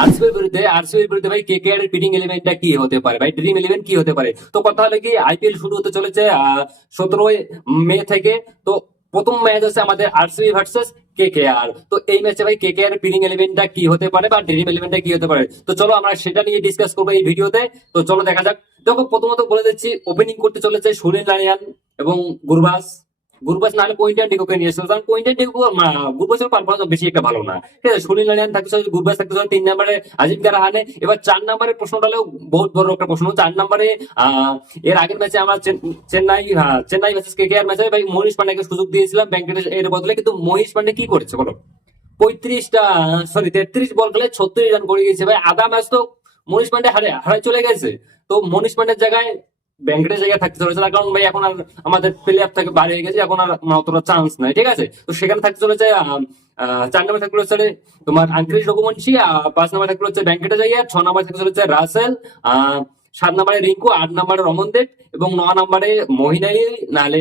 আরসিবির বিরুদ্ধে ভাই কেকেআর এর পিটিং এলিমেন্টটা কি হতে পারে ভাই, ড্রিম ইলেভেন কি হতে পারে? তো কথা হলো কি, আইপিএল শুরু হতে চলেছে 17 মে থেকে। তো প্রথম ম্যাচ আছে আমাদের আরসিবি ভার্সেস কেকেআর। তো এই ম্যাচে ভাই কেকেআর পিটিং এলিমেন্টটা কি হতে পারে বা ড্রিম এলিমেন্টটা কি হতে পারে, তো চলো আমরা সেটা নিয়ে ডিসকাস করবো এই ভিডিওতে। তো চলো দেখা যাক। দেখো প্রথমত বলে দিচ্ছি, ওপেনিং করতে চলেছে সুনীল নারিয়ান এবং গুরবাজ। গুরবাজ নাহলে পয়েন্ট ডিকোকে নিয়ে এসেছিল, কারণ পয়েন্ট ডিকো গুরবাজের পারফরমেন্স বেশি একটা ভালো না। ঠিক আছে, সুনীল নারিয়ান থাকতে চলেছে, গুরবাজ থাকতে চলেছে 3 নম্বরে আজিঙ্কা রাহানে। এবার 4 নম্বরের প্রশ্নটা হলেও বহুত বড় একটা প্রশ্ন। 4 নম্বরে এর আগের ম্যাচে আমরা চেন্নাই ভার্সেস কেকেআর ম্যাচে ভাই মনীষ পান্ডেকে সুযোগ দিয়েছিলাম ব্যাংকের এর বদলে, কিন্তু মনীষ পান্ডে কি করেছে বলো? 33 বল খেলে 36 রান করে গেছে ভাই। আধা ম্যাচ তো মনীষ পান্ডে হারাই চলে গেছে। তো মনীষ পান্ডের জায়গায় ব্যাংকের জায়গায় থাকতে চলেছে না, কারণ ভাই এখন আর আমাদের প্লে অফ থেকে বাইরে হয়ে গেছে, এখন আর অতটা চান্স নাই। ঠিক আছে, তো সেখানে থাকতে চলেছে 4 নম্বর থাকতে চলেছে তোমার আঙ্ক্রিস রঘুবংশী, 5 নম্বর থাকতে চলেছে ব্যাংকেটের জায়গায়, 6 নম্বর থাকতে চলেছে রাসেল, 7 নম্বরে রিঙ্কু, 8 নম্বরে রমনদীপ এবং 9 নম্বরে মোহিন আলী, নাহলে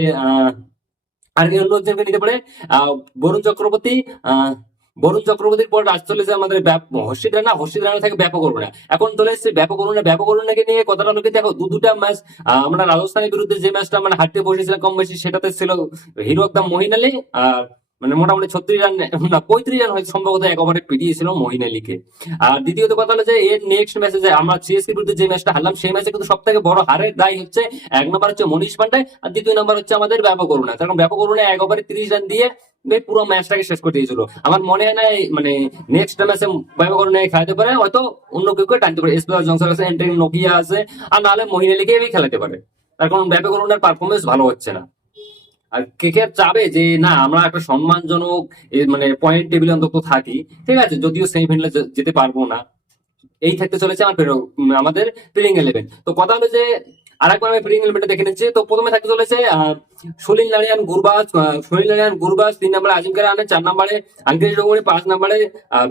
আর অন্য একজনকে নিতে পারে আহ বরুণ চক্রবর্তী। আহ বরুণ চক্রবর্তীর পর রাজ চলেছে আমাদের হর্ষিত রানা থেকে ব্যাপক করবে না। এখন চলে এসেছে ব্যাপক করুণাকে নিয়ে। কথাটা লোকে দেখো, দুটা ম্যাচ আমরা রাজস্থানের বিরুদ্ধে যে ম্যাচটা মানে হারতে বসেছিলাম কম বেশি, সেটাতে ছিল হিরো একদম মহিন আলী। আর মানে মোটামুটি 36 রান না 35 রান হয়তো সম্ভবত এক ওভারে পিটিয়েছিল মহিন আলীকে। আর দ্বিতীয়ত কথা হলো যে এর নেক্সট ম্যাচে যে আমরা সিএসকে বিরুদ্ধে যে ম্যাচটা হারলাম, সেই ম্যাচে কিন্তু সব থেকে বড় হারের দায় হচ্ছে 1 নম্বর হচ্ছে মনীষ পান্ডে, আর 2 নম্বর হচ্ছে আমাদের ব্যাপক করুণা। কারণ ব্যাপক করুণা 1 ওভারে 30 রান দিয়ে পুরো ম্যাচটাকে শেষ করে দিয়েছিল। আমার মনে হয় না মানে নেক্সট ম্যাচে ব্যাপক করুণা খেলাতে পারে, হয়তো অন্য কেউ টানতে পারে, এসপিআর জংসন আছে, এন্ট্রি নোকিয়া আছে, আর নাহলে মহিন আলীকে খেলাতে পারে। তার কারণ ব্যাপক করুণার পারফরমেন্স ভালো হচ্ছে না। আর কেকেআর চাবে যে না আমরা একটা সম্মানজনক মানে পয়েন্ট টেবিলে অন্তত থাকি। ঠিক আছে, যদিও সেমিফাইনালে যেতে পারবো না। এই থাকতে চলেছে আমাদের প্লেইং ইলেভেন। তো কথা হলো যে আরেকবার আমি প্লেইং ইলেভেনটা দেখে নিচ্ছি। তো প্রথমে থাকতে চলেছে সুনীল নারিয়ান গুরবাজ, 3 নম্বরে আজিঙ্কা রাহানে, 4 নম্বরে আঙ্কিশ রঘুবংশী, 5 নম্বরে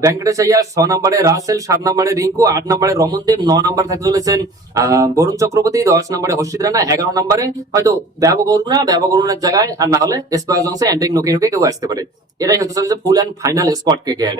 ভেঙ্কটেশ আইয়ার, 6 নম্বরে রাসেল, 7 নম্বরে রিঙ্কু, 8 নম্বরে রমনদীপ, 9 নম্বরে থাকতে চলেছেন বরুণ চক্রবর্তী, 10 নম্বরে হর্ষিত রানা, 11 নম্বরে হয়তো ব্যাপক অরুণার জায়গায়, আর না হলে এসপার জংসে অ্যান্ড্রিক নোকিয়াকে কেউ আসতে পারে। এটাই হতে চলেছে full and final squad KKR.